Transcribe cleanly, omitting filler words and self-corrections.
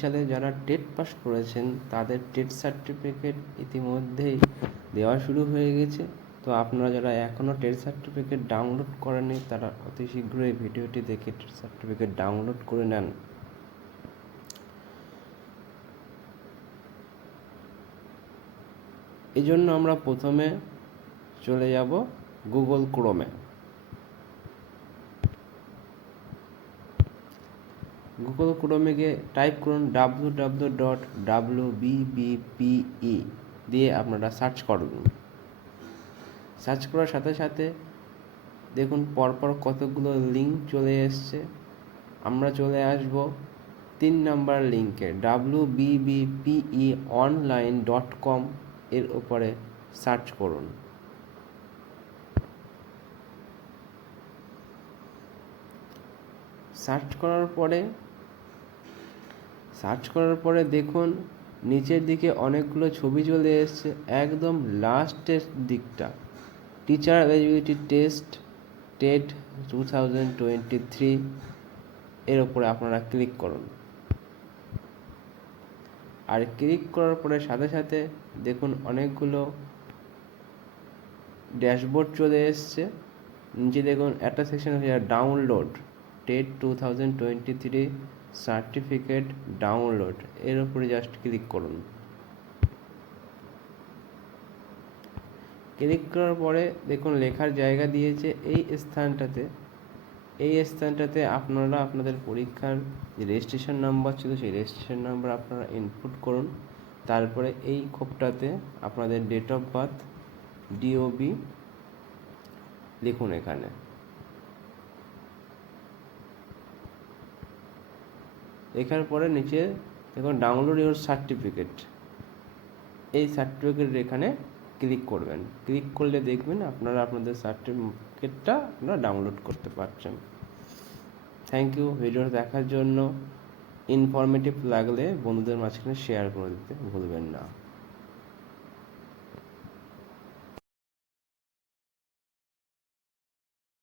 সালে যারা TET pass করেছেন তাদের টেট সার্টিফিকেট ইতিমধ্যেই দেওয়া শুরু হয়ে গেছে। তো আপনারা যারা এখনও টেট সার্টিফিকেট ডাউনলোড করেননি তারা অতি শীঘ্রই ভিডিওটি দেখে টেট সার্টিফিকেট ডাউনলোড করে নেন। এই জন্য আমরা প্রথমে চলে যাব গুগল ক্রোমে। গুগল ক্রোমে গিয়ে টাইপ করুন www.wbbpe দিয়ে আপনারা সার্চ করুন। সার্চ করার সাথে সাথে দেখুন পরপর কতগুলো লিঙ্ক চলে এসছে। আমরা চলে আসব 3 নম্বর লিঙ্কে wbbpeonline.com এর উপরে সার্চ করুন। সার্চ করার পরে দেখুন নিচের দিকে অনেকগুলো ছবি চলে এসছে। একদম লাস্টের দিকটা টিচার এলিজিবিলিটি টেস্ট টেট 2023 এর উপরে আপনারা ক্লিক করুন। আর ক্লিক করার পরে সাথে সাথে দেখুন অনেকগুলো ড্যাশবোর্ড চলে এসছে। নিচে দেখুন একটা সেকশন হচ্ছে ডাউনলোড টেট 2023 সার্টিফিকেট ডাউনলোড, এর উপরে জাস্ট ক্লিক করুন। ক্লিক করার পরে দেখুন লেখার জায়গা দিয়েছে এই স্থানটাতে আপনারা আপনাদের পরীক্ষার যে রেজিস্ট্রেশন নাম্বার ছিল সেই রেজিস্ট্রেশন নাম্বার আপনারা ইনপুট করুন। তারপরে এই খোপটাতে আপনাদের ডেট অফ বার্থ DOB লিখুন। এখানে লেখার পরে নিচে দেখুন ডাউনলোড ইউর সার্টিফিকেট, এই সার্টিফিকেটের এখানে ক্লিক করবেন। ক্লিক করলে দেখবেন আপনারা আপনাদের সার্টিফিকেটটা আপনারা ডাউনলোড করতে পারছেন। থ্যাংক ইউ ভিডিও দেখার জন্য। ইনফরমেটিভ লাগলে বন্ধুদের মাঝখানে শেয়ার করে দিতে ভুলবেন না।